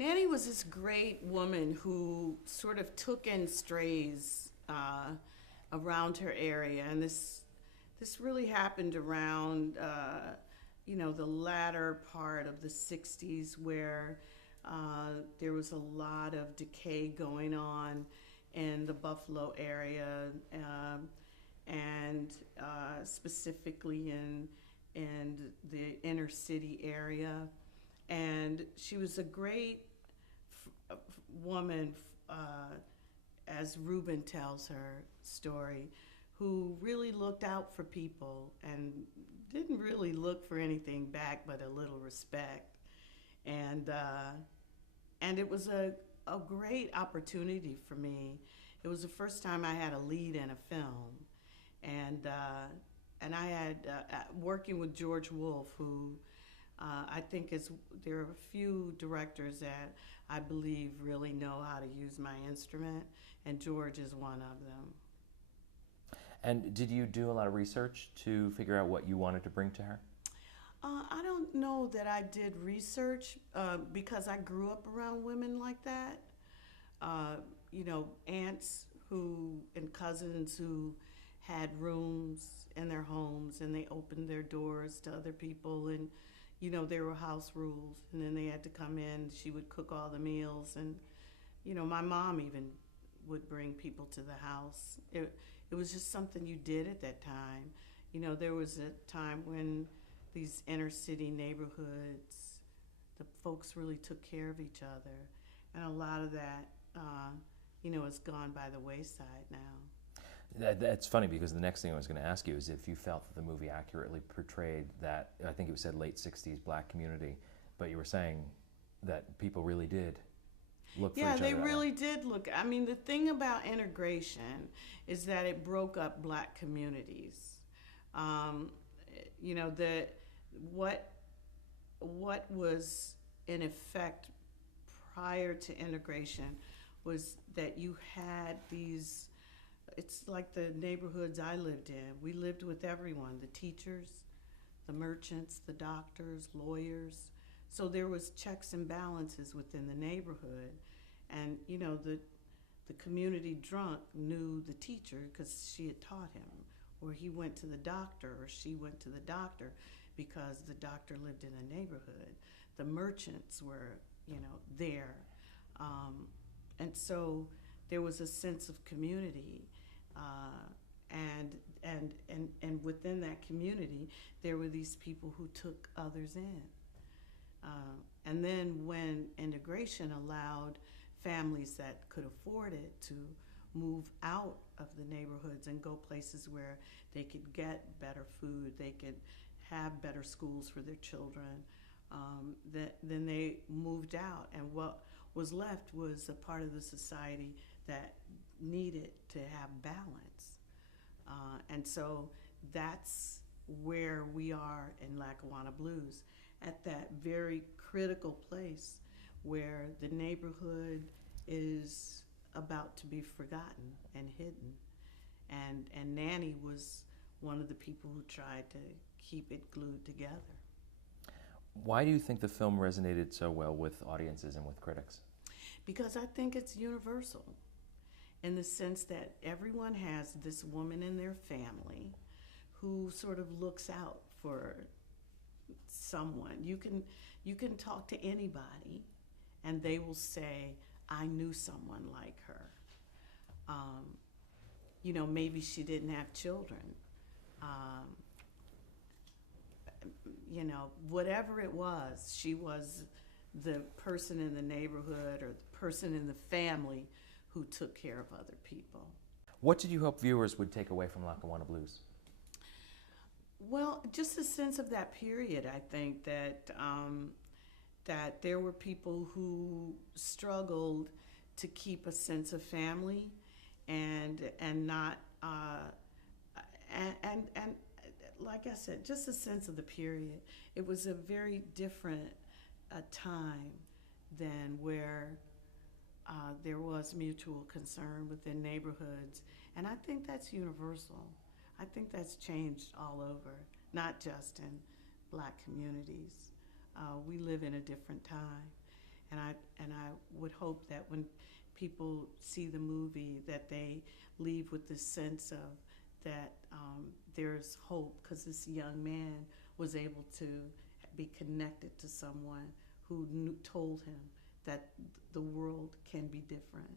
Nanny was this great woman who sort of took in strays around her area, and this really happened around the latter part of the '60s, where there was a lot of decay going on in the Buffalo area, and specifically in the inner city area. And she was a great woman, as Reuben tells her story, who really looked out for people and didn't really look for anything back but a little respect. And it was a great opportunity for me. It was the first time I had a lead in a film, and I had working with George Wolfe, who I think there are a few directors that I believe really know how to use my instrument, and George is one of them. And did you do a lot of research to figure out what you wanted to bring to her? I don't know that I did research because I grew up around women like that. Uh, Aunts who and cousins who had rooms in their homes and they opened their doors to other people, and there were house rules, and then they had to come in. She would cook all the meals, and my mom even would bring people to the house. It was just something you did at that time. There was a time when these inner city neighborhoods, the folks really took care of each other, and a lot of that, has gone by the wayside now. That's funny, because the next thing I was going to ask you is if you felt that the movie accurately portrayed that, I think it was said late '60s black community, but you were saying that people really did look for each Yeah, other they that way. really did look. I mean, the thing about integration is that it broke up black communities. Um, that what was in effect prior to integration was that you had these. It's like the neighborhoods I lived in. We lived with everyone: the teachers, the merchants, the doctors, lawyers. So there was checks and balances within the neighborhood, and the community drunk knew the teacher because she had taught him, or he went to the doctor, or she went to the doctor because the doctor lived in the neighborhood. The merchants were, there, and so there was a sense of community, and within that community, there were these people who took others in. And then when integration allowed families that could afford it to move out of the neighborhoods and go places where they could get better food, they could have better schools for their children, then they moved out. And what was left was a part of the society that needed to have balance. And so that's where we are in Lackawanna Blues, at that very critical place where the neighborhood is about to be forgotten and hidden. And Nanny was one of the people who tried to keep it glued together. Why do you think the film resonated so well with audiences and with critics? Because I think it's universal in the sense that everyone has this woman in their family who sort of looks out for someone. You can talk to anybody and they will say, I knew someone like her. Maybe she didn't have children. Um, Whatever it was, she was the person in the neighborhood or the person in the family who took care of other people. What did you hope viewers would take away from Lackawanna Blues? Well, just a sense of that period. I think that there were people who struggled to keep a sense of family, and not and like I said, just a sense of the period. It was a very different time than where there was mutual concern within neighborhoods, and I think that's universal. I think that's changed all over, not just in black communities. We live in a different time. And I would hope that when people see the movie, that they leave with this sense of that there's hope, because this young man was able to be connected to someone who told him that the world can be different.